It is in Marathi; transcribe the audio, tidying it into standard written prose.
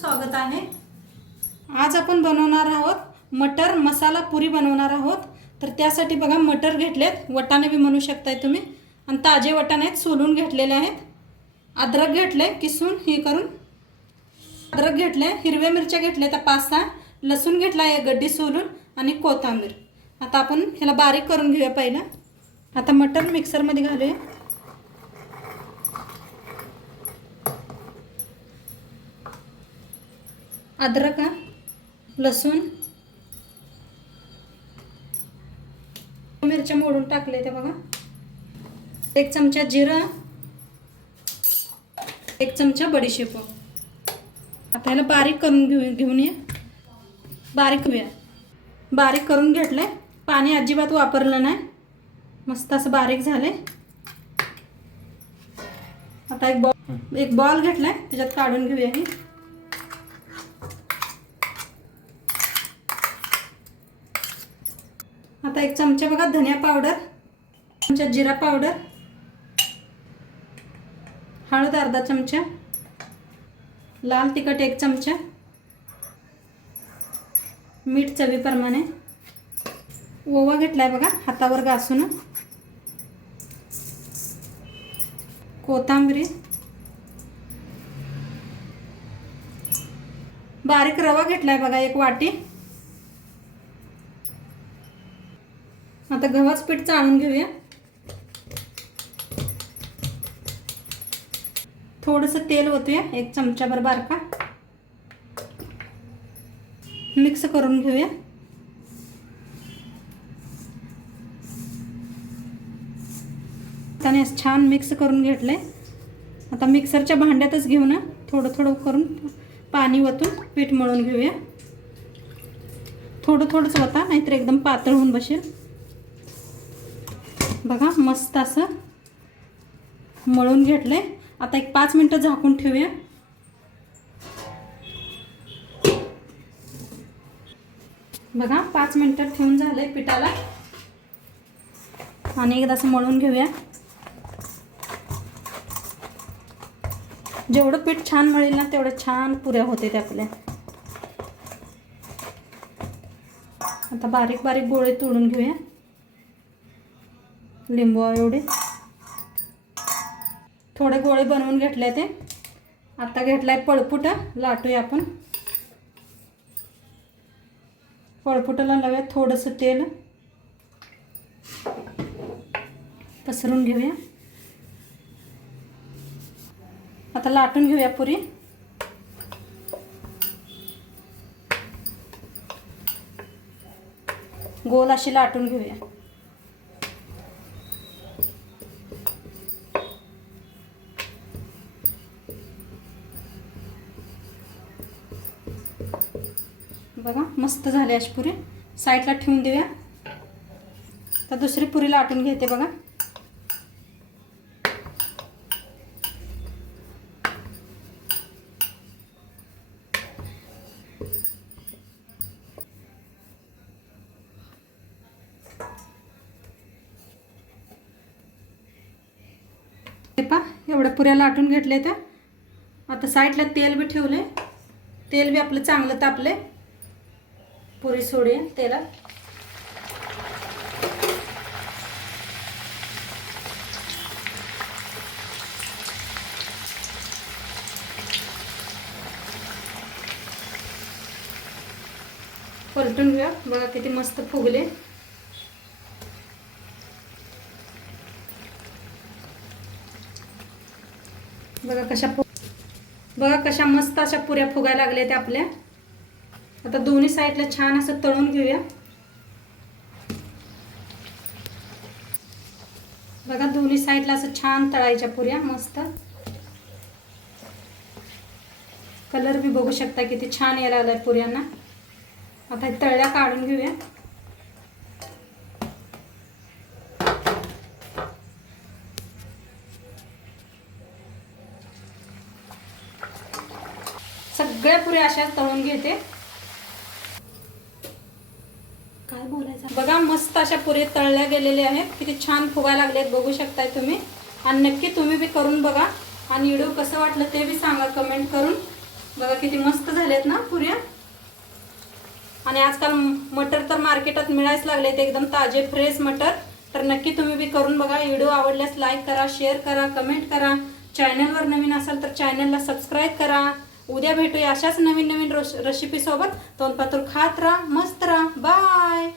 स्वागत आहे। आज आपण बनवणार आहोत मटर मसाला पुरी बनवणार आहोत। तर त्यासाठी बघा मटर घेतलेत, वाटाणे भी म्हणू शकताय तुम्ही, आणि ताजे वाटाणे आहेत, सोलून घेतलेले आहेत। अद्रक घेतले किसून हे करून, अद्रक घेतले, हिरव्या मिरच्या घेतल्या त्या 5-6, लसूण घेतला एक गड्डी सोलून, आणि कोथिंबीर। आता आपण ह्याला बारीक करून घेऊया पहिला। आता मटर मिक्सर मध्ये घालूया। अद्रक, लसूण, मिरच्या मोडून टाकले ते बघा, 1 चमचा जिरं, 1 चमचा बडीशेप। आता याला बारीक करून घेऊन ये, बारीक करून घेतले, पाणी अजिबात वापरलं नाही, मस्त असं बारीक झाले। आता एक बॉल घेतलाय, त्याच्यात काढून घेऊया हे। आता 1 चमचा बघा धनिया पावडर, 1 चमचा जिरा पावडर, हळद अर्धा चमचा, लाल तिखट 1 चमचा, मीठ चवीप्रमाणे, ओवा घेतलाय बघा हातावर घासून, कोथिंबीर, बारीक रवा घेतलाय बघा 1 वाटी। आता गव्हाचं पीठ चाळून घेऊया। थोडंसं तेल ओतूया 1 चमचाभर बारका, मिक्स करून घेऊया। त्याने छान मिक्स करून घेतले। आता मिक्सरच्या भांड्यातच घेऊ ना, थोडं थोडं करून पाणी ओतून पीठ मळून घेऊया। थोडं थोडंच ओता, नाहीतर एकदम पातळ होऊन बसेल। बघा मस्त असं मळून घेतले। आता 5 मिनिटं झाकून ठेवूया। बघा 5 मिनिटं ठेवून झाले पिठाला, आणि एकदा असं मळून घेऊया। जेवढं पीठ छान मळेल ना, तेवढं छान पुऱ्या होते त्या आपल्या। आता बारीक बारीक गोळे तोडून घेऊया, लिंबू एवढे थोडे गोळे बनवून घेतले ते। आता घेतलाय पळपुट, लाटूया आपण। पळपुटाला लावूया थोडंसं तेल, पसरून घेऊया। आता लाटून घेऊया पुरी। गोल अशी लाटून घेऊया। बघा मस्त झाली अशी पुरी, साईडला ठेवून देऊया। तर दुसरी पुरी लाटून घेते बघा। एवढ्या पुऱ्या लाटून घेतल्या त्या। आता साईडला तेल बी ठेवले, तेल बी आपलं चांगलं तापले। पुरी सोडूया तेलात। पलटून घेऊया, बघा किती मस्त फुगले। बघा कशा मस्त अशा पुऱ्या फुगायला लागल्या त्या आपल्या। आता दोन्ही साईडला छान असं तळून घेऊया। बघा दोन्ही साईडला असं छान तळायच्या पुऱ्या मस्त। कलर भी बघू शकता किती छान यायला लागलाय पुऱ्यांना। आता तळल्या काढून घेऊया। सगळ्या पुऱ्या अशा तळून घेते। काय बोलायचं, बघा मस्त अशा पुऱ्या तळल्या गेलेल्या आहेत, किती छान फुगायला लागलेत बघू शकताय तुम्ही। आणि नक्की तुम्ही भी करून बघा, आणि व्हिडिओ कसं वाटलं ते भी सांगा कमेंट करून। बघा किती मस्त झाल्यात ना पुऱ्या. आणि आजकाल मटर तर मार्केटात मिळायच लागले ते एकदम ताजे फ्रेश मटर. तर नक्की तुम्ही बी करून बघा. व्हिडिओ आवडल्यास लाईक करा, शेअर करा, कमेंट करा. चॅनलवर नवीन असाल तर चॅनलला सबस्क्राईब करा. उद्या भेटूया अशाच नवीन नवीन रेसिपी सोबत. तोंडपातूर खात राहा, मस्त राहा. बाय.